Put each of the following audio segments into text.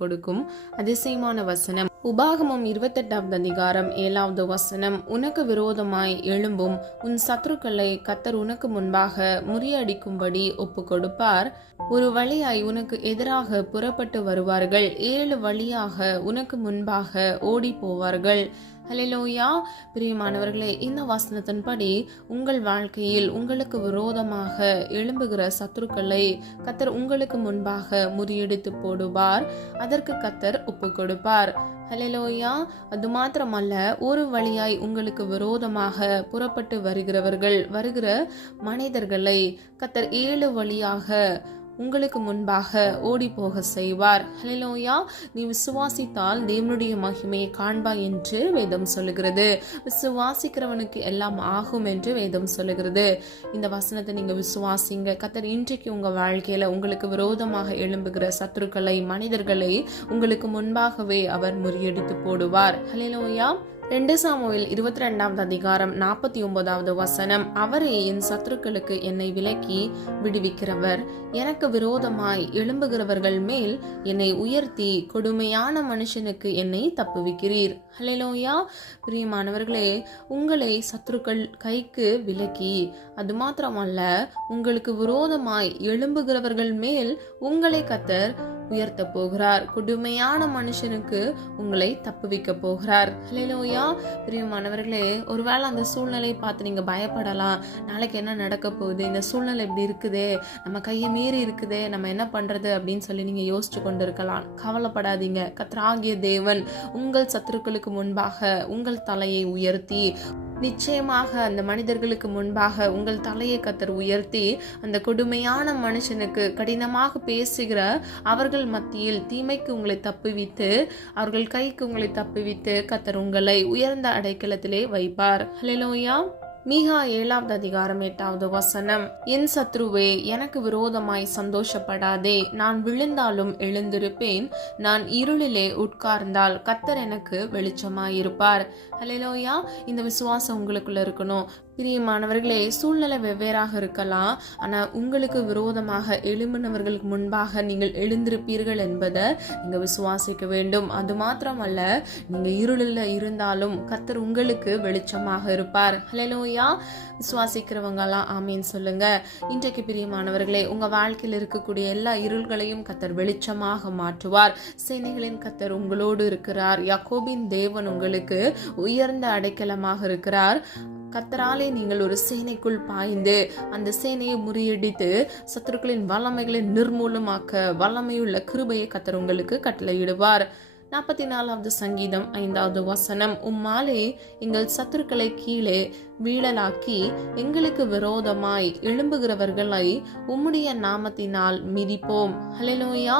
கொடுக்கும் அதிசயமான வசனம். உபாகமம் 28வது அதிகாரம் 7வது வசனம். உனக்கு விரோதமாய் எழும்பும் உன் சத்துருக்களை கர்த்தர் உனக்கு முன்பாக முறியடிக்கும்படி ஒப்பு கொடுப்பார். ஒரு வழியாய் உனக்கு எதிராக புறப்பட்டு வருவார்கள், 7 வழியாக உனக்கு முன்பாக ஓடி போவார்கள். ஹல்லேலூயா. பிரியமானவர்களே, இந்த வசனத்தின்படி உங்கள் வாழ்க்கையில் உங்களுக்கு விரோதமாக எழும்புகிற சத்துருக்களை கர்த்தர் உங்களுக்கு முன்பாக முறியடித்து போடுவார். அதற்கு கர்த்தர் ஒப்பு கொடுப்பார். ஹல்லேலூயா. அது மாத்திரமல்ல, ஒரு வழியாய் உங்களுக்கு விரோதமாக புறப்பட்டு வருகிற மனிதர்களை கர்த்தர் 7 வழியாக உங்களுக்கு முன்பாக ஓடி போக செய்வார். ஹல்லேலூயா. நீ விசுவாசித்தால் தேவனுடைய மகிமையை காண்பாய் என்று வேதம் சொல்லுகிறது. விசுவாசிக்கிறவனுக்கு எல்லாம் ஆகும் என்று வேதம் சொல்லுகிறது. இந்த வசனத்தை நீங்க விசுவாசிங்க. கர்த்தர் இன்றைக்கு உங்க வாழ்க்கையில உங்களுக்கு விரோதமாக எழும்புகிற சத்துருக்களை, மனிதர்களை உங்களுக்கு முன்பாகவே அவர் முறியடித்து போடுவார். ஹல்லேலூயா. 2 சாமுவேல் 22வது அதிகாரம் 49வது வசனம். அவரே என் சத்துருக்களுக்கு என்னை விலக்கி விடுவிக்கிறவர், எனக்கு விரோதமாய் எழும்புகிறவர்கள் மேல் என்னை உயர்த்தி கொடுமையான மனுஷனுக்கு என்னை தப்புவிக்கிறீர். ஹல்லேலூயா. பிரியமானவர்களே, உங்களை சத்துருக்கள் கைக்கு விலக்கி, அது மாத்திரமல்ல, உங்களுக்கு விரோதமாய் எழும்புகிறவர்கள் மேல் உங்களை கர்த்தர் உயர்த்த போகிறார். கொடுமையான மனுஷனுக்கு உங்களை தப்புவிக்க போகிறார். ஹல்லேலூயா. பிரியமானவர்களே, ஒருவேளை அந்த சூழ்நிலை பார்த்து நீங்க பயப்படலாம். நாளைக்கு என்ன நடக்க போகுது, இந்த சூழ்நிலை இப்படி இருக்குதே, நம்ம கையை மீறி இருக்குதே, நம்ம என்ன பண்றது அப்படின்னு சொல்லி நீங்க யோசிச்சு கொண்டு இருக்கலாம். கவலைப்படாதீங்க. கர்த்தராகிய தேவன் உங்கள் சத்துருக்களுக்கு முன்பாக உங்கள் தலையை உயர்த்தி, நிச்சயமாக அந்த மனிதர்களுக்கு முன்பாக உங்கள் தலையை கர்த்தர் உயர்த்தி, அந்த கொடுமையான மனுஷனுக்கு, கடினமாக பேசுகிற அவர்கள் மத்தியில் தீமைக்கு உங்களை தப்புவித்து, அவர்கள் கைக்கு உங்களை தப்புவித்து கர்த்தர் உங்களை உயர்ந்த அடைக்கலத்திலே வைப்பார். ஹல்லேலூயா. மீகா 7வது அதிகாரம் 8வது வசனம். என் சத்ருவே, எனக்கு விரோதமாய் சந்தோஷப்படாதே. நான் விழுந்தாலும் எழுந்திருப்பேன், நான் இருளிலே உட்கார்ந்தால் கர்த்தர் எனக்கு வெளிச்சமாயிருப்பார். ஹல்லேலூயா. இந்த விசுவாசம் உங்களுக்குள்ள இருக்கணும். பிரியமானவர்களே, சூழ்நிலை வெவ்வேறாக இருக்கலாம். ஆனா உங்களுக்கு விரோதமாக எழும்பினவர்களுக்கு முன்பாக நீங்கள் எழுந்திருப்பீர்கள் என்பதை நீங்க விசுவாசிக்க வேண்டும். அது மாத்திரமல்ல, நீங்க இருளில் இருந்தாலும் கர்த்தர் உங்களுக்கு வெளிச்சமாக இருப்பார். ஹல்லேலூயா. விசுவாசிக்கிறவங்கலாம் ஆமீன் சொல்லுங்க. இன்றைக்கு பிரியமானவர்களே, உங்க வாழ்க்கையில் இருக்கக்கூடிய எல்லா இருள்களையும் கர்த்தர் வெளிச்சமாக மாற்றுவார். சேனைகளின் கர்த்தர் உங்களோடு இருக்கிறார். யாக்கோபின் தேவன் உங்களுக்கு உயர்ந்த அடைக்கலமாக இருக்கிறார். கர்த்தராலே நீங்கள் ஒரு சேனைக்குள் பாய்ந்து அந்த சேனையை முறியடித்து சத்துருக்களின் வல்லமைகளை நிர்மூலமாக்க வல்லமையுள்ள கிருபையை கர்த்தர் உங்களுக்கு கட்டளையிடுவார். 44வது சங்கீதம் 5வது வசனம். உம்மாலே எங்கள் சத்துருக்களை கீழே வீழலாக்கி எங்களுக்கு விரோதமாய் எழும்புகிறவர்களை உம்முடைய நாமத்தினால் மிதிப்போம். ஹல்லேலூயா.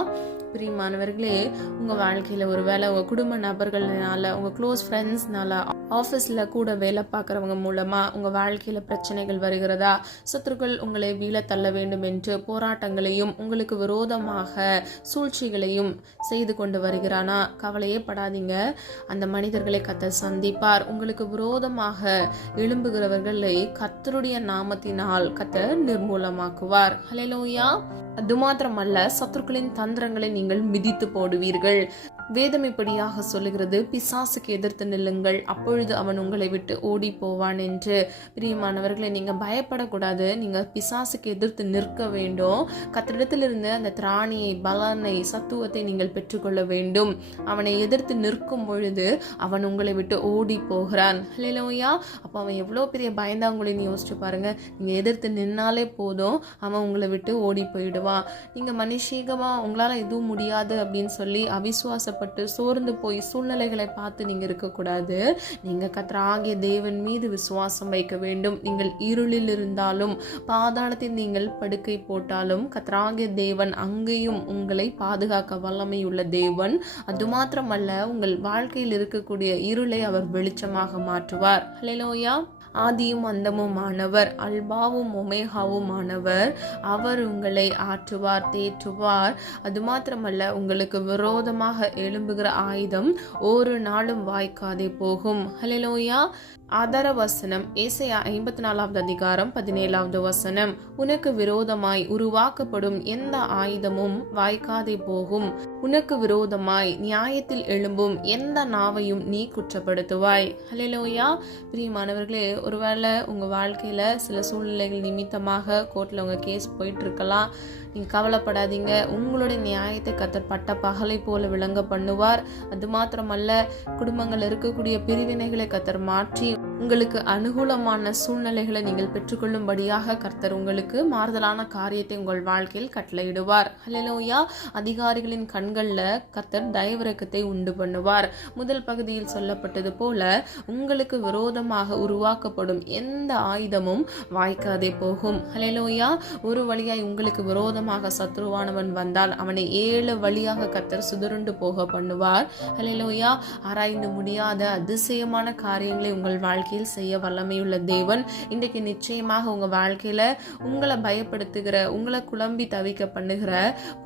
பிரியமானவர்களே, உங்க வாழ்க்கையில ஒருவேளை உங்க குடும்ப நபர்களால, உங்க க்ளோஸ் ஃப்ரெண்ட்ஸ்னால, ஆஃபீஸ்ல கூட வேலை பார்க்கறவங்க மூலமா உங்க வாழ்க்கையில பிரச்சனைகள் வருகிறதா, சத்துருக்கள் உங்களை வீழ தள்ள வேண்டும் என்று போராட்டங்களையும் உங்களுக்கு விரோதமாக சூழ்ச்சிகளையும் செய்து கொண்டு வருகிறானா, கவலையே படாதீங்க. அந்த மனிதர்களை கர்த்தர் சந்திப்பார். உங்களுக்கு விரோதமாக எழும்புகிறவர்களை கர்த்தருடைய நாமத்தினால் கர்த்தர் நிர்மூலமாக்குவார். ஹல்லேலூயா. அது மாத்திரமல்ல, சத்துருக்களின் தந்திரங்களை நீங்கள் மிதித்து போடுவீர்கள். வேதம் இப்படியாக சொல்லுகிறது, பிசாசுக்கு எதிர்த்து நில்லுங்கள், அப்பொழுது அவன் உங்களை விட்டு ஓடி போவான் என்று. பிரியமானவர்களை, நீங்க பயப்படக்கூடாது. நீங்க பிசாசுக்கு எதிர்த்து நிற்க வேண்டும். கர்த்தரிடத்திலிருந்து அந்த திராணியை, பலனை, சத்துவத்தை நீங்கள் பெற்றுக்கொள்ள வேண்டும். அவனை எதிர்த்து நிற்கும் பொழுது அவன் உங்களை விட்டு ஓடி போகிறான். ஹல்லேலூயா. அப்ப அவன் எவ்வளவு பெரிய பயந்தாங்குழின்னு யோசிச்சு பாருங்க. நீங்க எதிர்த்து நின்னாலே போதும், அவன் உங்களை விட்டு ஓடி போயிடுவான். நீங்க மனுஷீகமா உங்களால எதுவும் முடியாது அப்படின்னு சொல்லி அவிசுவாசப்பட்டு சோர்ந்து போய் சூழ்நிலைகளை பார்த்து நீங்க இருக்கக்கூடாது. நீங்க கர்த்தராகிய தேவன் மீது விசுவாசம் வைக்க வேண்டும். நீங்கள் இருளில் இருந்தாலும், பாதாளத்தில் நீங்கள் படுக்கை போட்டாலும், கர்த்தராகிய தேவன் அங்கேயும் உங்களை பாதுகாக்க வல்லமையுள்ள தேவன். அது மாத்திரமல்ல, உங்கள் வாழ்க்கையில் இருக்கக்கூடிய இருளை அவர் வெளிச்சமாக மாற்றுவார். ஹல்லேலூயா. ஆதியும் அந்தமுமானவர், அல்பாவும் ஒமேகாவுமானவர். அவர் உங்களை ஆற்றுவார், தேற்றுவார். அது மாத்திரமல்ல, உங்களுக்கு விரோதமாக எழும்புகிற ஆயுதம் ஒரு நாளும் வாய்க்காதே போகும். ஹல்லேலூயா. ஆதார வசனம் ஏசாயா 54வது அதிகாரம் 17வது வசனம். உனக்கு விரோதமாய் உருவாக்கப்படும் எந்த ஆயுதமும் வாய்க்காதே போகும். உனக்கு விரோதமாய் நியாயத்தில் எழும்பும் எந்த நாவையும் நீ குற்றப்படுத்துவாய். ஹல்லேலூயா. பிரியமானவர்களே, ஒருவேளை உங்க வாழ்க்கையில சில சூழ்நிலைகள் நிமித்தமாக கோர்ட்ல உங்க கேஸ் போயிட்டு இருக்கலாம். நீங்க கவலைப்படாதீங்க. உங்களுடைய நியாயத்தை கர்த்தர் பட்ட பகலை போல விளங்க பண்ணுவார். அது மாத்திரமல்ல, குடும்பங்கள் இருக்கக்கூடிய பிரிவினைகளை கர்த்தர் மாற்றி உங்களுக்கு அனுகூலமான சூழ்நிலைகளை நீங்கள் பெற்றுக்கொள்ளும்படியாக கர்த்தர் உங்களுக்கு மாறுதலான காரியத்தை உங்கள் வாழ்க்கையில் கட்டளையிடுவார். ஹல்லேலூயா. அதிகாரிகளின் கண்கள்ல கர்த்தர் தயவிரக்கத்தை உண்டு பண்ணுவார். முதல் பகுதியில் சொல்லப்பட்டது போல உங்களுக்கு விரோதமாக உருவாக்கப்படும் எந்த ஆயுதமும் வாய்க்காதே போகும். ஹல்லேலூயா. ஒரு வழியாய் உங்களுக்கு விரோதமாக சத்ருவானவன் வந்தால் அவனை 7 வழியாக கர்த்தர் சுதறுண்டு போக பண்ணுவார். ஹல்லேலூயா. ஆராய்ந்து முடியாத அதிசயமான காரியங்களை உங்கள் வாழ்க்கையில் செய்ய வல்லமையுள்ள தேவன் இன்றைக்கு நிச்சயமாக உங்க வாழ்க்கையில உங்களை பயப்படுத்துகிற, உங்களை குழம்பி தவிக்க பண்ணுகிற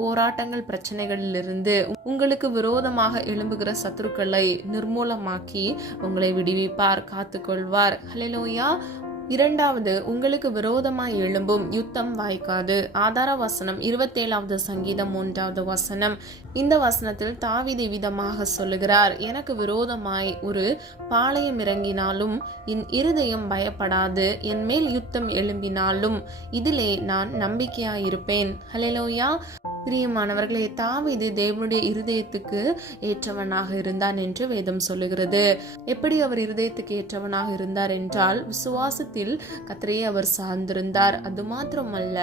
போராட்டங்கள், பிரச்சனைகளிலிருந்து உங்களுக்கு விரோதமாக எழும்புகிற சத்துருக்களை நிர்மூலமாக்கி உங்களை விடுவிப்பார், காத்துக்கொள்வார். ஹல்லேலூயா. இரண்டாவது, உங்களுக்கு விரோதமாய் எழும்பும் யுத்தம் வாய்க்காது. ஆதார வசனம் 27வது சங்கீதம் 1வது வசனம். இந்த வசனத்தில் தாவீது விதமாக சொல்லுகிறார், எனக்கு விரோதமாய் ஒரு பாளையம் இறங்கினாலும் என் இருதயம் பயப்படாது, என் மேல் யுத்தம் எழும்பினாலும் இதிலே நான் நம்பிக்கையாயிருப்பேன். ஹல்லேலூயா. பிரியமானவர்களே, தாவீது தேவனுடைய இருதயத்துக்கு ஏற்றவனாக இருந்தான் என்று வேதம் சொல்லுகிறது. எப்படி அவர் இருதயத்துக்கு ஏற்றவனாக இருந்தார் என்றால், விசுவாசத்தில் கர்த்தரையே அவர் சார்ந்திருந்தார். அது மாத்திரமல்ல,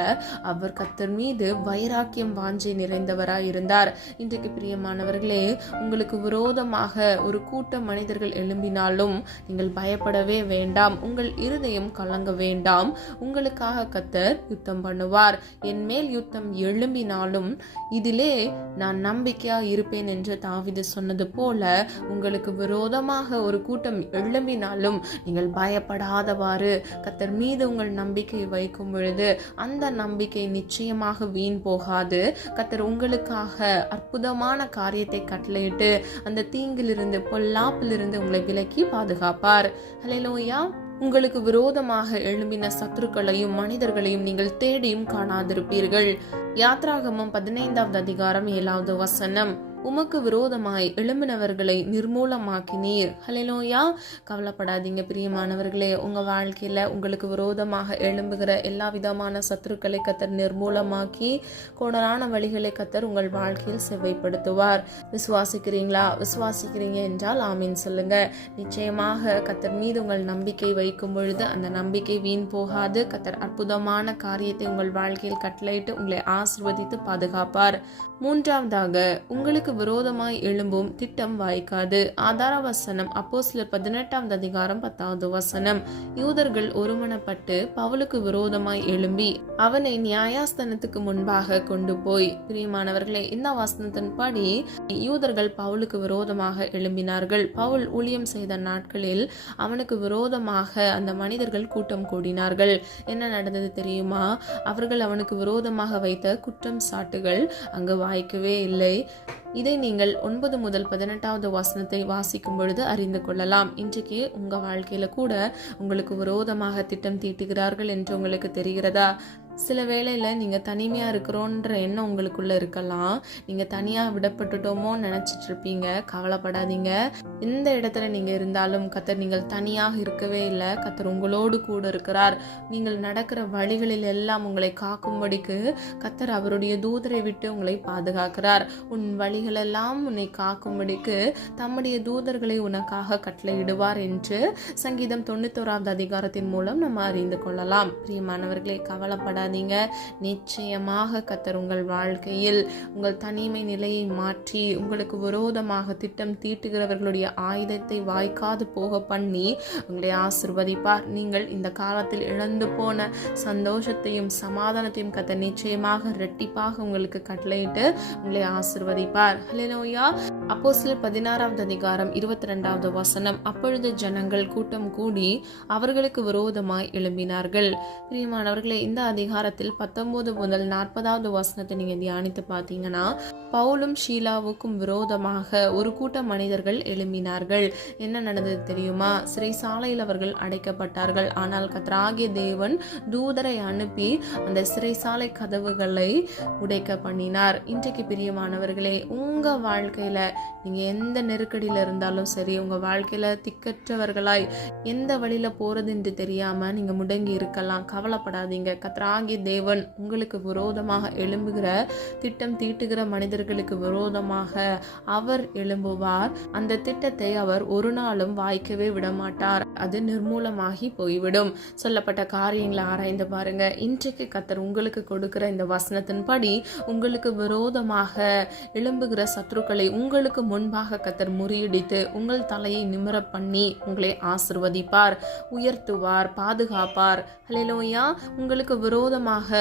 அவர் கர்த்தர் மீது வைராக்கியம், வாஞ்சை நிறைந்தவராய் இருந்தார். இன்றைக்கு பிரியமானவர்களே, உங்களுக்கு விரோதமாக ஒரு கூட்ட மனிதர்கள் எழும்பினாலும் நீங்கள் பயப்படவே வேண்டாம். உங்கள் இருதயம் கலங்க வேண்டாம். உங்களுக்காக கர்த்தர் யுத்தம் பண்ணுவார். என் மேல் யுத்தம் எழும்பினாலும் இதிலே நான் நம்பிக்கையா இருப்பேன் என்று தாவீது சொன்னது போல, உங்களுக்கு விரோதமாக ஒரு கூட்டம் எழும்பினாலும் நீங்கள் பயப்படாதவாறு கர்த்தர் மீது உங்கள் நம்பிக்கை வைக்கும் பொழுது அந்த நம்பிக்கை நிச்சயமாக வீண் போகாது. கர்த்தர் உங்களுக்காக அற்புதமான காரியத்தை கட்டளையிட்டு அந்த தீங்கிலிருந்து, பொல்லாப்பிலிருந்து உங்களை விலக்கி பாதுகாப்பார். ஹல்லேலூயா. உங்களுக்கு விரோதமாக எழும்பின சத்துருக்களையும் மனிதர்களையும் நீங்கள் தேடியும் காணாதிருப்பீர்கள். யாத்ராகமம் 15வது அதிகாரம் 7வது வசனம். உமக்கு விரோதமாய் எழும்பினவர்களை நிர்மூலமாக்கினீர். ஹல்லேலூயா. கவலைப்படாதீங்க பிரியமானவர்களே, உங்க வாழ்க்கையில உங்களுக்கு விரோதமாக எழும்புகிற எல்லா விதமான சத்துருக்களை கர்த்தர் நிர்மூலமாக்கி கோணலான வழிகளை கர்த்தர் உங்கள் வாழ்க்கையில் செவ்வைப்படுத்துவார். விசுவாசிக்கிறீங்களா? விசுவாசிக்கிறீங்க என்றால் ஆமீன் சொல்லுங்க. நிச்சயமாக கர்த்தர் மீது உங்கள் நம்பிக்கை வைக்கும் பொழுது அந்த நம்பிக்கை வீண் போகாது. கர்த்தர் அற்புதமான காரியத்தை உங்கள் வாழ்க்கையில் கட்டளையிட்டு உங்களை ஆசீர்வதித்து பாதுகாப்பார். மூன்றாவதாக, உங்களுக்கு விரோதமாய் எழும்பும் திட்டம் வாய்க்காது. ஆதார வசனம் அப்போஸ்தலர் 18வது அதிகாரம் 10வது வசனம். யூதர்கள் ஒருமனப்பட்டு பவுலுக்கு விரோதமாய் எழும்பி அவனை நியாயாஸ்தானத்துக்கு முன்பாக கொண்டு போய். பிரியமானவர்களே, இந்த வசனத்தின்படி யூதர்கள் பவுலுக்கு விரோதமாக எழும்பினார்கள். பவுல் ஊழியம் செய்த நாட்களில் அவனுக்கு விரோதமாக அந்த மனிதர்கள் கூட்டம் கூடினார்கள். என்ன நடந்தது தெரியுமா? அவர்கள் அவனுக்கு விரோதமாக வைத்த குற்றம் சாட்டுகள் அங்கு வாய்க்கவே இல்லை. இதை நீங்கள் 9 முதல் 18வது வசனத்தை வாசிக்கும் பொழுது அறிந்து கொள்ளலாம். இன்றைக்கு உங்க வாழ்க்கையில கூட உங்களுக்கு விரோதமாக திட்டம் தீட்டுகிறார்கள் என்று உங்களுக்கு தெரிகிறதா? சில வேளையில நீங்க தனிமையா இருக்கிறோன்ற எண்ணம் உங்களுக்குள்ள இருக்கலாம். நீங்க தனியா விடப்பட்டுட்டோமோ நினைச்சிட்டு இருப்பீங்க. கவலைப்படாதீங்க. எந்த இடத்துல நீங்க இருந்தாலும் கர்த்தர் நீங்கள் தனியாக இருக்கவே இல்லை. கர்த்தர் உங்களோடு கூட இருக்கிறார். நீங்கள் நடக்கிற வழிகளில் எல்லாம் உங்களை காக்கும்படிக்கு கர்த்தர் அவருடைய தூதரை விட்டு உங்களை பாதுகாக்கிறார். உன் வழிகளெல்லாம் உன்னை காக்கும்படிக்கு தம்முடைய தூதர்களை உனக்காக கட்டளையிடுவார் என்று சங்கீதம் 91வது அதிகாரத்தின் மூலம் நம்ம அறிந்து கொள்ளலாம். பிரியமானவர்களே, கவலைப்படாதீங்க. கவலைப்படாதீங்க. நிச்சயமாக கர்த்தர் உங்கள் வாழ்க்கையில் உங்கள் தனிமை நிலையை மாற்றி உங்களுக்கு விரோதமாக திட்டம் தீட்டுகிறவர்களுடைய ஆயுதத்தை வாய்க்காது போக பண்ணி உங்களை ஆசீர்வதிப்பார். நீங்கள் இந்த காலத்தில் இழந்து போன சந்தோஷத்தையும் சமாதானத்தையும் கர்த்தர் நிச்சயமாக இரட்டிப்பாக உங்களுக்கு கட்டளையிட்டு உங்களை ஆசீர்வதிப்பார். ஹல்லேலூயா. அப்போஸ்தலர் 16வது அதிகாரம் 22வது வசனம். அப்பொழுது ஜனங்கள் கூட்டம் கூடி அவர்களுக்கு விரோதமாய் எழும்பினார்கள். பிரியமானவர்களே, இந்த அதிகாரத்தில் 19 முதல் 40வது வசனத்தை நீங்க தியானித்து பார்த்தீங்கன்னா, பவுலும் ஷீலாவுக்கும் விரோதமாக ஒரு கூட்டம் மனிதர்கள் எழும்பினார்கள். என்ன நடந்தது தெரியுமா? சிறைசாலையில் அவர்கள் அடைக்கப்பட்டார்கள். ஆனால் கர்த்தராகிய தேவன் தூதரை அனுப்பி அந்த சிறைசாலை கதவுகளை உடைக்க பண்ணினார். இன்றைக்கு பிரியமானவர்களே, உங்க வாழ்க்கையில நீங்க எந்த நெருக்கடியில இருந்தாலும் சரி, உங்க வாழ்க்கையில திக்கற்றவர்களாய் எந்த வழியில போறது என்று தெரியாம நீங்க முடங்கி இருக்கலாம். கவலைப்படாதீங்க. கர்த்தராகிய தேவன் உங்களுக்கு விரோதமாக எழும்புகிற திட்டம் தீட்டுகிற மனிதர்களுக்கு விரோதமாக அவர் எழும்புவார். அந்த திட்டத்தை அவர் ஒரு நாளும் வாய்க்கவே விடமாட்டார். அது நிர்மூலமாகி போய்விடும். சொல்லப்பட்ட காரியங்களை ஆராய்ந்து பாருங்க. இன்றைக்கு கர்த்தர் உங்களுக்கு கொடுக்கிற இந்த வசனத்தின்படி உங்களுக்கு விரோதமாக எழும்புகிற சத்துருக்களை உங்களுக்கு முன்பாக கர்த்தர் முறியடித்து உங்கள் தலையை நிமிர பண்ணி உங்களை ஆசீர்வதிப்பார், உயர்த்துவார், பாதுகாப்பார். ஹல்லேலூயா. உங்களுக்கு விரோதமாக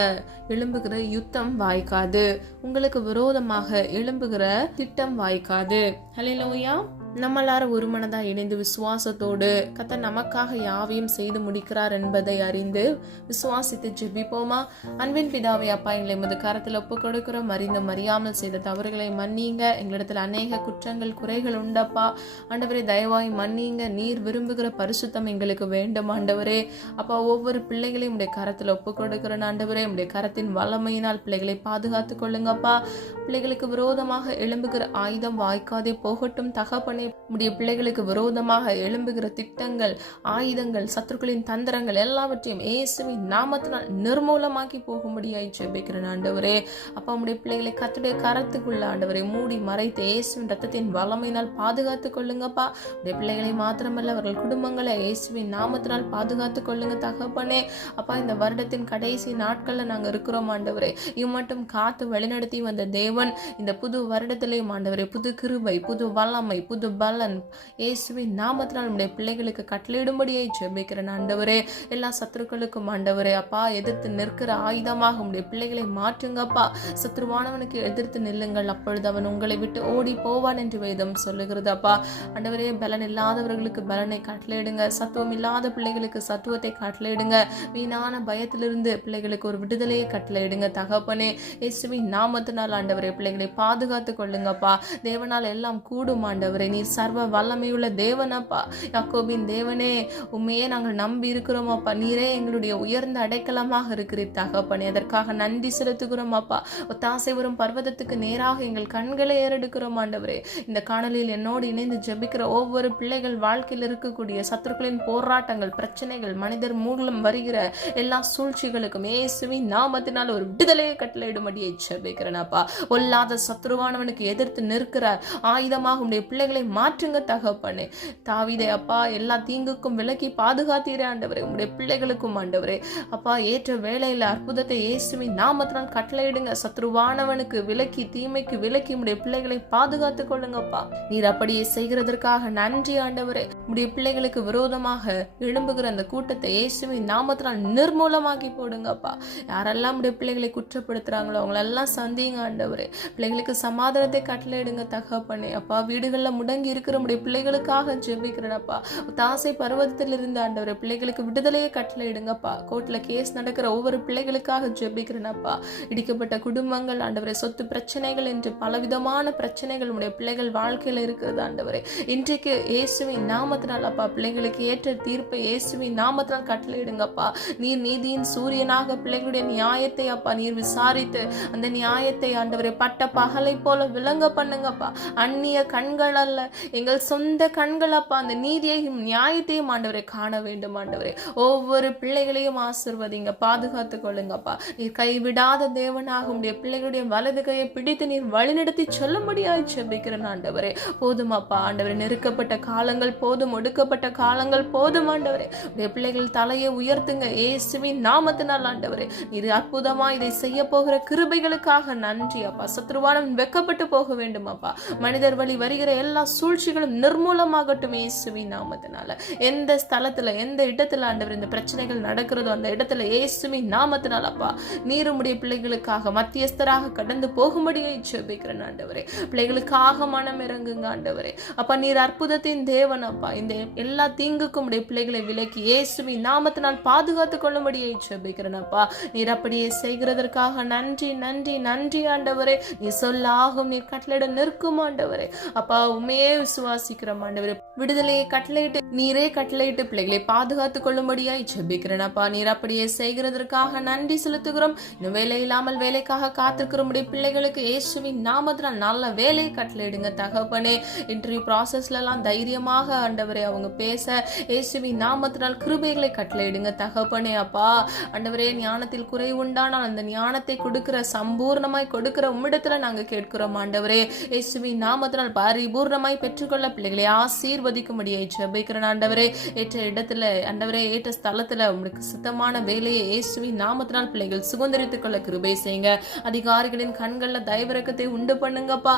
எழும்புகிற யுத்தம் வாய்க்காது. உங்களுக்கு விரோதமாக எழும்புகிற திட்டம் வாய்க்காது. ஹல்லேலூயா. நம்ம எல்லாரும் ஒரு மனதா இணைந்து விசுவாசத்தோடு கர்த்தர் நமக்காக யாவையும் செய்து முடிக்கிறார் என்பதை அறிந்து விசுவாசித்து ஜெபிப்போமா? அன்பின் பிதாவே, அப்பா, எங்களை எமது கரத்தில் ஒப்பு கொடுக்கிறோம். அறிந்தும் அறியாமல் செய்த தவறுகளை மன்னிங்க. எங்களிடத்தில் அநேக குற்றங்கள் குறைகள் உண்டப்பா. ஆண்டவரே, தயவாய் மன்னிங்க. நீர் விரும்புகிற பரிசுத்தம் எங்களுக்கு வேண்டும் ஆண்டவரே. அப்பா, ஒவ்வொரு பிள்ளைகளையும் உடைய கரத்தில் ஒப்பு கொடுக்கிறேன் ஆண்டவரே. உடைய கரத்தின் வல்லமையினால் பிள்ளைகளை பாதுகாத்துக் கொள்ளுங்கப்பா. பிள்ளைகளுக்கு விரோதமாக எழும்புகிற ஆயுதம் வாய்க்காதே போகட்டும் தகப்பனே. உடைய பிள்ளைகளுக்கு விரோதமாக எழும்புகிற திட்டங்கள், ஆயுதங்கள், சத்துருக்களின் தந்திரங்கள் எல்லாவற்றையும் இயேசுவின் நாமத்தினால் நிர்மூலமாக்கி போகும்படியாய் ஜெபிக்கிறேன் ஆண்டவரே. அப்பா, உடைய பிள்ளைகளை கர்த்தருடைய கரத்துக்குள்ள ஆண்டவரை மூடி மறைத்து இயேசுவின் ரத்தத்தின் வல்லமையினால் பாதுகாத்துக் கொள்ளுங்கப்பா. உடைய பிள்ளைகளை மாத்திரமல்ல, அவர்கள் குடும்பங்களை இயேசுவின் நாமத்தினால் பாதுகாத்துக் கொள்ளுங்க தகப்பனே. அப்பா, இந்த வருடத்தின் கடைசி நாட்கள்ல நாங்க இருக்கிறோம் ஆண்டவரே. இம்மட்டும் காத்து வழிநடத்தி வந்த தேவன் இந்த புது வருடத்திலேயும் ஆண்டவரே புது கிருபை, புது வல்லமை, புது பலன் இயேசுவின் நாமத்தினால் நம்முடைய பிள்ளைகளுக்கு கட்டளையிடும்படியை ஜெபிக்கிறேன் ஆண்டவரே. எல்லா சத்துருக்களுக்கும் ஆண்டவரே அப்பா எதிர்த்து நிற்கிற ஆயுதமாக உடைய பிள்ளைகளை மாற்றுங்கப்பா. சத்ருவானவனுக்கு எதிர்த்து நில்லுங்கள், அப்பொழுது அவன் உங்களை விட்டு ஓடி போவான் என்று வேதம் சொல்லுகிறது அப்பா. ஆண்டவரே, பலன் இல்லாதவர்களுக்கு பலனை கட்டளையிடுங்க. சத்துவம் இல்லாத பிள்ளைகளுக்கு சத்துவத்தை கட்டளையிடுங்க. வீணான பயத்திலிருந்து பிள்ளைகளுக்கு ஒரு விடுதலையை கட்டளையிடுங்க தகப்பனே. இயேசுவின் நாமத்தினால் ஆண்டவரே பிள்ளைகளை பாதுகாத்துக் கொள்ளுங்கப்பா. தேவனால் எல்லாம் கூடும் ஆண்டவரே. நீர் சர்வ வல்லமையுள்ள தேவனப்பா. யாக்கோபின் தேவனே, உண்மையே நாங்கள் நம்பி இருக்கிறோம் அப்பா. நீரே எங்களுடைய உயர்ந்த அடைக்கலமாக இருக்கிறீர் தகப்பனே. அதற்காக நன்றி செலுத்துகிறோம் அப்பா. ஒத்தாசை வரும் பர்வதத்துக்கு நேராக எங்கள் கண்களை ஏறெடுக்கிறோம் ஆண்டவரே. இந்த காணொலியில் என்னோடு இணைந்து ஜெபிக்கிற ஒவ்வொரு பிள்ளைகள் வாழ்க்கையில் இருக்கக்கூடிய சத்துருக்களின் போராட்டங்கள், பிரச்சனைகள், மனிதர் மூலம் வருகிற எல்லா சூழ்ச்சிகளுக்கும் இயேசுவின் நாமத்தினால் ஒரு விடுதலையை கட்டளையிடும்படியை ஜெபிக்கிறேன் அப்பா. ஒல்லாத சத்துருவானவனுக்கு எதிர்த்து நிற்கிற ஆயுதமாக உடைய பிள்ளைகளை மாற்றுங்க தகப்பனே. தாவீதை அப்பா எல்லா தீங்குக்கும் விலக்கி பாதுகாத்தீரே ஆண்டவரே. உங்களுடைய பிள்ளைகளுக்கும் ஆண்டவரே அப்பா ஏற்ற வேளையில அற்புதத்தை இயேசுவின் நாமத்தினால் கட்டளையிடுங்க. சத்ருவானவனுக்கு விலக்கி, தீமைக்கு விலக்கி உடைய பிள்ளைகளை பாதுகாத்துக் கொள்ளுங்கப்பா. நீர் அப்படியே செய்கிறதற்காக நன்றி ஆண்டவரே. உடைய பிள்ளைகளுக்கு விரோதமாக எழும்புகிற அந்த கூட்டத்தை இயேசுவின் நாமத்தினால் நிர்மூலமாக்கி போடுங்கப்பா. யாரெல்லாம் உடைய பிள்ளைகளை குற்றப்படுத்துறாங்களோ அவங்களெல்லாம் சந்திங்க ஆண்டவரே. பிள்ளைகளுக்கு சமாதானத்தை கட்டளையிடுங்க தகப்பனே. அப்பா, வீடுகளில் முடங்கி இருக்கிற உடைய பிள்ளைகளுக்காக ஜெபிக்கிறேன்ப்பா. தாசை பர்வதத்தில் இருந்து ஆண்டவரே பிள்ளைகளுக்கு விடுதலையை கட்டளையிடுங்கப்பா. கோர்ட்ல கேஸ் நடக்கிற ஒவ்வொரு பிள்ளைகளுக்காக ஜெபிக்கிறேன்ப்பா. இடிக்கப்பட்ட குடும்பங்கள் ஆண்டவரே, சொத்து பிரச்சனைகள் என்று பலவிதமான பிரச்சனைகள் உடைய பிள்ளைகள் வாழ்க்கையில இருக்கிறது ஆண்டவரே. இன்றைக்கு இயேசுவின் நாமத்தினால் அப்பா பிள்ளைகளுக்கு ஏற்ற தீர்ப்பை இயேசுவின் நாமத்தினால் கட்டளையிடுங்கப்பா. நீர் நீதியின் சூரியனாக பிள்ளைகளுடைய நியாயத்தை அப்பா நீர் விசாரித்து அந்த நியாயத்தை ஆண்டவரே பட்ட பகலை போல விளங்க பண்ணுங்கப்பா. அந்நிய கண்கள் அல்ல, எங்கள் சொந்த கண்கள் அப்பா அந்த நீதியையும் நியாயத்தையும் ஆண்டவரை காண வேண்டும் ஆண்டவரே. ஒவ்வொரு பிள்ளைகளையும் ஆசீர்வதிங்க, பாதுகாத்துக் கொள்ளுங்கப்பா. நீர் கைவிடாத தேவனாக உடைய பிள்ளைகளுடைய வலது கையை பிடித்து நீர் வழிநடத்தி சொல்லும்படியாய் ஜெபிக்கிறேன் ஆண்டவரே. போதும் அப்பா ஆண்டவரே, நெருக்கப்பட்ட காலங்கள் போதும், ஒடுக்கப்பட்ட காலங்கள் போதும் ஆண்டவரே. உடைய பிள்ளைகள் தலையை உயர்த்துங்க இயேசுவின் நாமத்தினால் ஆண்டவரே. நீர் அற்புதமா இதை செய்ய போகிற கிருபைகளுக்காக நன்றி அப்பா. சத்ருவானம் வெக்கப்பட்டு போக வேண்டும் அப்பா. மனிதர் வழி வருகிற எல்லா சூழ்ச்சிகளும் நிர்மூலமாகட்டும் இயேசுவின் நாமத்தினால. எந்த ஸ்தலத்துல எந்த இடத்துல ஆண்டவர் இந்த பிரச்சனைகள் நடக்கிறதோ அந்த இடத்துல இயேசுவின் நாமத்தினால அப்பா நீர் உம்முடைய பிள்ளைகளுக்காக மத்தியஸ்தராக கடந்து போகும்படியை ஜெபிக்கிறேன் ஆண்டவரே. பிள்ளைகளுக்காக மனம் இறங்குங்க ஆண்டவரே. அப்பா நீர் அற்புதத்தின் தேவன் அப்பா. இந்த எல்லா தீங்குக்கும் உடைய பிள்ளைகளை விலக்கி இயேசுவின் நாமத்தினால் பாதுகாத்துக் கொள்ளும்படியை ஜெபிக்கிறேன் அப்பா. நீர் அப்படியே செய்கிறதற்காக நன்றி நன்றி நன்றி ஆண்டவரே. நீ சொல்லாகும் நீர் கட்டளையிட நிற்கும் ஆண்டவரே. அப்பா உண்மையே விசுவாசிக்கிறோம் ஆண்டவரே. விடுதலையை கட்டளையிட்டு நீரே கட்டளையிட்டு பிள்ளைகளை பாதுகாத்துக் கொள்ளும்படியாய் ஜெபிக்கிறேன் அப்பா. நீர் அப்படியே செய்கிறதற்காக நன்றி செலுத்துகிறோம். இன்னும் வேலை இல்லாமல் வேலைக்காக காத்திருக்கிற முடிய பிள்ளைகளுக்கு இயேசுவின் நாமத்தினால் நல்ல வேலையை கட்டளையிடுங்க தகப்பனே. இன்டர்வியூ ப்ராசஸ்ல எல்லாம் தைரியமாக ஆண்டவரே அவங்க பேச இயேசுவின் நாமத்தினால் கிருபைகளை கட்டளையிடுங்க தகப்பனே. அப்பா ஆண்டவரே, ஞானத்தில் குறை உண்டானால் அந்த ஞானத்தை கொடுக்கிற சம்பூர்ணமாய் கொடுக்கிற உம்மிடத்துல நாங்க கேட்கிறோம் ஆண்டவரே. இயேசுவின் நாமத்தினால் பரிபூர்ணமாய் பெற்றுக்கொள்ள பிள்ளைகளை ஆசீர்வதிக்கும்படியை ஜெபிக்கிறேன் ஆண்டவரே. ஏற்ற இடத்துல ஆண்டவரே, ஏற்ற ஸ்தலத்துல உங்களுக்கு சுத்தமான வேலையை இயேசுவின் நாமத்தினால் பிள்ளைகள் சுதந்திரித்துக் கொள்ள கிருபை செய்யுங்க. அதிகாரிகளின் கண்கள்ல தயவிறக்கத்தை உண்டு பண்ணுங்கப்பா.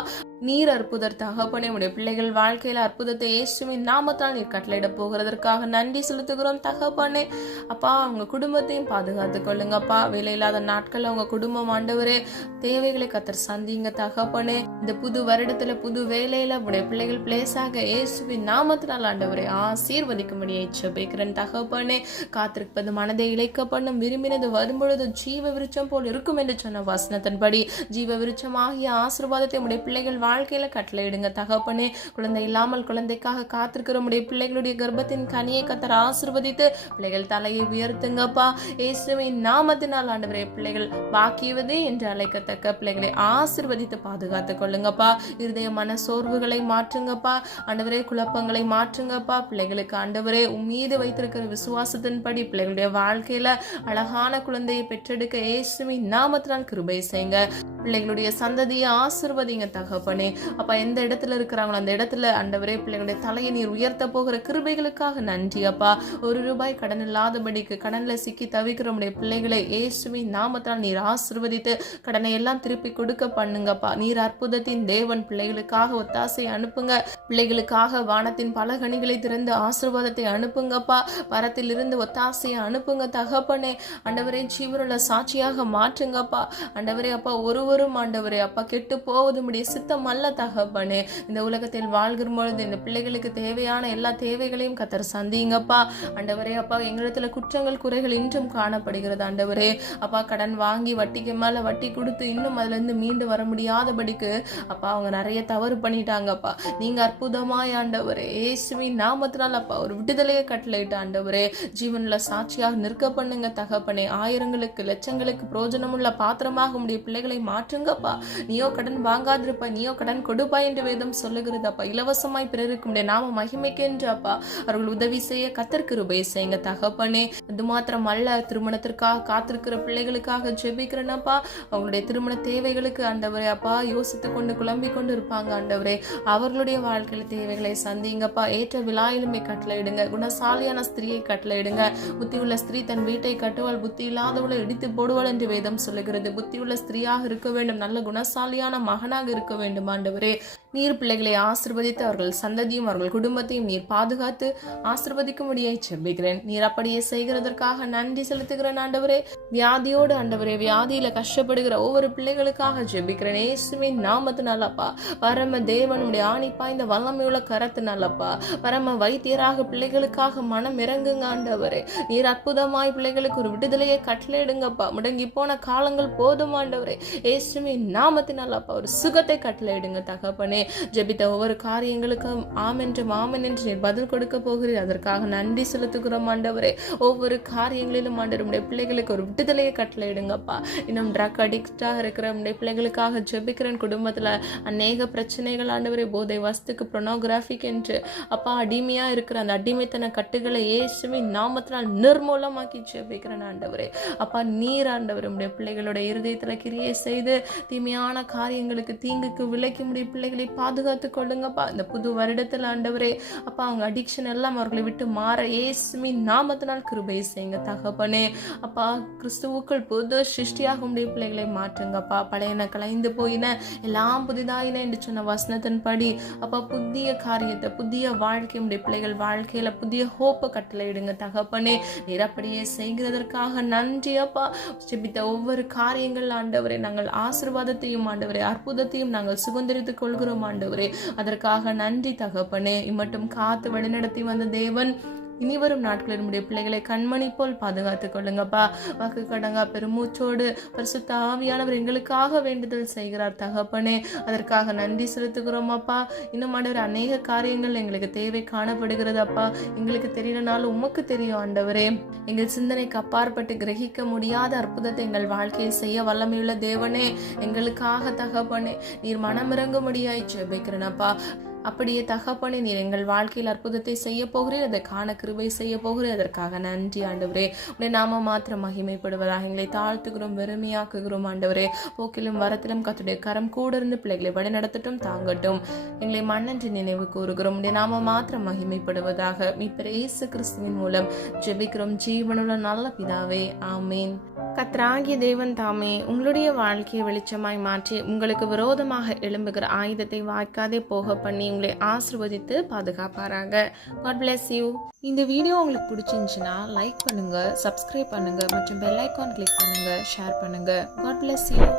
நீர் அற்புதர் தகப்பனே. உடைய பிள்ளைகள் வாழ்க்கையில அற்புதத்தை இயேசுவின் நாமத்தால் நீர் கட்டளையிட போகிறதற்காக நன்றி செலுத்துகிறோம் தகப்பனே. அப்பா அவங்க குடும்பத்தையும் பாதுகாத்துக் கொள்ளுங்கப்பா. வேலை இல்லாத நாட்கள் அவங்க குடும்பம் ஆண்டவரே தேவைகளை கத்தர் சந்திங்க தகப்பனே. இந்த புது வருடத்துல புது வேலையில உடைய பிள்ளைகள் பிளேஸாக இயேசுவின் நாமத்தினால் ஆண்டவரே ஆசீர்வதிக்கும்படியை ஜெபிக்கிறேன் தகப்பனே. காத்திருப்பது மனதை இழைக்கப்படும், விரும்பினது வரும்பொழுது ஜீவ விருட்சம் போல் இருக்கும் என்று சொன்ன வசனத்தின்படி ஜீவ விருட்சமாகிய ஆசீர்வாதத்தை உடைய பிள்ளைகள் வாழ்க்கையில கட்டளையிடுங்க தகப்பனே. குழந்தை இல்லாமல் குழந்தைக்காக காத்திருக்கிற உடைய பிள்ளைகளுடைய கர்ப்பத்தின் கனியை கத்தர் ஆசீர்வதித்து பிள்ளைகள் தலையை உயர்த்துங்கப்பா இயேசுவின் நாமத்தினால் ஆண்டவரே. பிள்ளைகள் பாக்கியவதே என்று அழைக்கத்தக்க பிள்ளைகளை ஆசீர்வதித்து பாதுகாத்துக் கொள்ளுங்கப்பா. இருதய மன சோர்வுகளை மாற்றுங்கப்பா ஆண்டவரே. குழப்பங்களை மாற்றுங்கப்பா. பிள்ளைகளுக்கு ஆண்டவரே உம்மீது வைத்திருக்கிற விசுவாசத்தின்படி பிள்ளைகளுடைய வாழ்க்கையில அழகான குழந்தையை பெற்றெடுக்க இயேசுவின் நாமத்தினால் கிருபை செய்யுங்க. பிள்ளைகளுடைய சந்ததியை ஆசீர்வதிங்க தகப்பனே. அப்பா எந்த இடத்துல இருக்கிறாங்களோ அந்த இடத்துல ஆண்டவரே பிள்ளைகளுடைய தலையை நீர் உயர்த்த போகிற கிருபைகளுக்காக நன்றி அப்பா. ₹1 கடன் இல்லாதபடிக்கு கடன்ல சிக்கி தவிக்கிற உடைய பிள்ளைகளை இயேசுவின் நாமத்தால் நீர் ஆசீர்வதித்து கடனை எல்லாம் திருப்பி கொடுக்க பண்ணுங்கப்பா. நீர் அற்புதத்தின் தேவன். பிள்ளைகளுக்காக ஒத்தாசை அனுப்புங்க. பிள்ளைகளுக்காக வானத்தின் பல கனிகளை திறந்து ஆசீர்வாதத்தை அனுப்புங்கப்பா. பரத்தில் இருந்து ஒத்தாசையை அனுப்புங்க தகப்பனே. ஆண்டவரே ஜீவனுள்ள சாட்சியாக மாற்றுங்கப்பா ஆண்டவரே. அப்பா ஒருவரும் ஆண்டவரே அப்பா கெட்டு போவது உம்முடைய சித்தம் அல்ல தகப்பனே. இந்த உலகத்தில் வாழ்கிற பொழுது இந்த பிள்ளைகளுக்கு தேவையான எல்லா தேவைகளையும் கத்தர் சந்திங்கப்பா ஆண்டவரே. அப்பா எங்களிடத்துல குற்றங்கள் குறைகள் இன்றும் காணப்படுகிறது ஆண்டவரே. அப்பா கடன் வாங்கி வட்டிக்கு மேல வட்டி கொடுத்து இன்னும் அதுல இருந்து மீண்டு வர முடியாதபடிக்கு அப்பா அவங்க நிறைய தவறு பண்ணிட்டாங்கப்பா. நீங்க அற்புதமாய் ஆண்டவரே இயேசுவின் நாமத்தினால் அப்பா ஒரு விடுதலையை கட்டளையிட்ட ஆண்டவரே. ஜீவனுள்ள சாட்சியாக நிற்க பண்ணுங்க தகப்பனே. ஆயிரங்களுக்கு லட்சங்களுக்கு பிரயோஜனமுள்ள பாத்திரமாக உடைய பிள்ளைகளை மாற்றுங்கப்பா. நீயோ கடன் வாங்காதிருப்பா, நீயோ கடன் கொடுப்பாய் என்று வேதம் சொல்லுகிறதப்பா. இலவசமாய் பிறருக்கும் நாம மகிமைக்கு என்று அப்பா அவர்கள் உதவி செய்ய கத்தர் கிருபை செய்யுங்க தகப்பனே. அது மாத்திரம் அல்ல, திருமணத்திற்காக காத்திருக்கிற பிள்ளைகளுக்காக ஜெபிக்கிறேனப்பா. அவங்களுடைய திருமண தேவைகளுக்கு ஆண்டவரே அப்பா யோசித்து கொண்டு குழம்பிக் கொண்டு இருப்பாங்க ஆண்டவரே. அவர்களுடைய வாழ்க்கையில தேவைகளை சந்திங்கப்பா. ஏற்ற விழாயிலுமே கட்டளையிடுங்க. குணசாலியான ஸ்திரியை கட்டளையிடுங்க. புத்தியுள்ள ஸ்திரீ தன் வீட்டை கட்டுவாள், புத்தி இல்லாதவளை இடித்து போடுவாள் என்று வேதம் சொல்லுகிறது. புத்தியுள்ள ஸ்திரீயாக இருக்க வேண்டும், நல்ல குணசாலியான மகனாக இருக்க வேண்டும் ஆண்டவரே. நீர் பிள்ளைகளை ஆசீர்வதித்து அவர்கள் சந்ததியும் அவர்கள் குடும்பத்தையும் நீர் பாதுகாத்து ஆசீர்வதிக்கும்படியை ஜெபிக்கிறேன். நீர் அப்படியே செய்கிறதற்காக நன்றி செலுத்துகிறேன் ஆண்டவரே. வியாதியோடு ஆண்டவரே வியாதியில கஷ்டப்படுகிற ஒவ்வொரு பிள்ளைகளுக்காக ஜெபிக்கிறேன் இயேசுவின் நாமத்தினாலப்பா. பரம தேவனுடைய ஆணி பாய்ந்த வல்லமையுள்ள கரத்தினாலப்பா. பரம வைத்தியராக பிள்ளைகளுக்காக மனம் இறங்குங்க ஆண்டவரே. நீர் அற்புதமாய் பிள்ளைகளுக்கு ஒரு விடுதலையை கட்டளையிடுங்கப்பா. முடங்கி போன காலங்கள் போதும் ஆண்டவரே. இயேசுவின் நாமத்தினால் அப்பா ஒரு சுகத்தை கட்டளையிடுங்க தகப்பனே. ஜெபித்த ஒவ்வொரு காரியங்களுக்கும் ஆமென்றும் ஆமென் என்று நீர் பதில் கொடுக்க போகிறீர். அதற்காக நன்றி செலுத்துகிறோம் ஆண்டவரே. ஒவ்வொரு காரியங்களிலும் ஆண்டவர் உடைய பிள்ளைகளுக்கு ஒரு விடுதலையை கட்டளையிடுங்கப்பா. இன்னும் ட்ரக் அடிக்டாக இருக்கிற உடைய பிள்ளைகளுக்காக ஜெபிக்கிறேன். குடும்பத்துல அநேக பிரச்சனைகள் ஆண்டவரே, போதை வஸ்துக்கு ப்ரொனோகிராஃபிக் என்று அப்பா அடிமையா இருக்கிற அந்த அடிமைத்தன கட்டுகளை இயேசுவின் நாமத்தினால் நிர்மூலமாக்கி ஜெபிக்கிறேன் ஆண்டவரே. அப்பா நீர் ஆண்டவர் உடைய பிள்ளைகளோட இருதயத்துல கிரியை செய்து தீமையான காரியங்களுக்கு தீங்குக்கு விலக்கி முடிய பிள்ளைகளை பாதுகாத்து கொள்ளுங்கப்பா. இந்த புது வருடத்தில் ஆண்டவரே அப்பா அவங்க அடிக்ஷன் எல்லாம் அவர்களை விட்டு மாற இயேசுவின் நாமத்தினால் கிருபை செய்யுங்க தகப்பனே. அப்பா கிறிஸ்துவுக்குள் புது சிருஷ்டியாக உடைய பிள்ளைகளை மாற்றுங்கப்பா. பழையன கலைந்து போயின எல்லாம் புதிதாயின என்று சொன்ன வசனத்தின்படி அப்பா புதிய காரியத்தை புதிய வாழ்க்கை உடைய பிள்ளைகள் வாழ்க்கையில புதிய ஹோப்பை கட்டளையிடுங்க தகப்பனே. நீர் அப்படியே செய்கிறதற்காக நன்றி அப்பா. ஜெபித்த ஒவ்வொரு காரியங்கள் ஆண்டவரே நாங்கள் ஆசீர்வாதத்தையும் ஆண்டவரே அற்புதத்தையும் நாங்கள் சுதந்திரித்துக் கொள்கிறோம் ஆண்டவரே. அதற்காக நன்றி தகப்பனே. இம்மட்டும் காத்து வழிநடத்தி வந்த தேவன் இனி வரும் நாட்களில் நம்முடைய பிள்ளைகளை கண்மணி போல் பாதுகாத்துக் கொள்ளுங்கப்பா. வாக்கு கடங்கா பெருமூச்சோடு பரிசுத்த ஆவியானவர் எங்களுக்காக வேண்டுதல் செய்கிறார் தகப்பனே. அதற்காக நன்றி செலுத்துகிறோம் அப்பா. இன்னும் ஆண்டவர் அநேக காரியங்கள் எங்களுக்கு தேவை காணப்படுகிறது அப்பா. எங்களுக்கு தெரியலனாலும் உமக்கு தெரியும் ஆண்டவரே. எங்கள் சிந்தனைக்கு அப்பாற்பட்டு கிரகிக்க முடியாத அற்புதத்தை எங்கள் வாழ்க்கையில் செய்ய வல்லமையுள்ள தேவனே, எங்களுக்காக தகப்பனே நீர் மனமிறங்கும்படியாய் ஜெபிக்கிறேனப்பா. அப்படியே தகப்பனே நீர் எங்கள் வாழ்க்கையில் அற்புதத்தை செய்ய போகிறேன், அதை காண கிருபை செய்ய போகிறேன். அதற்காக நன்றி ஆண்டவரே. உடைய நாம மாத்திரம் மகிமைப்படுவதாக எங்களை தாழ்த்துகிறோம், வெறுமையாக்குகிறோம் ஆண்டவரே. போக்கிலும் வரத்திலும் கர்த்தருடைய கரம் கூட இருந்து பிள்ளைகளை வழி நடத்தட்டும் தாங்கட்டும். எங்களை மன்னன்று நினைவு கூறுகிறோம். உடைய நாம மாத்திரம் மகிமைப்படுவதாக மீட்பர் இயேசு கிறிஸ்துவின் மூலம் ஜெபிக்கிறோம் ஜீவனுள்ள நல்ல பிதாவே, ஆமீன். கர்த்தராகிய தேவன் தாமே உங்களுடைய வாழ்க்கையை வெளிச்சமாய் மாற்றி உங்களுக்கு விரோதமாக எழும்புகிற ஆயுதத்தை வாய்க்காதே போக பண்ணி உங்களை ஆசீர்வதித்து பாதுகாப்பாராக. God bless you. இந்த வீடியோ உங்களுக்கு பிடிச்சிருந்துச்சுன்னா லைக் பண்ணுங்க, சப்ஸ்கிரைப் பண்ணுங்க மற்றும் பெல் ஐகான் கிளிக் பண்ணுங்க, ஷேர் பண்ணுங்க. God bless you.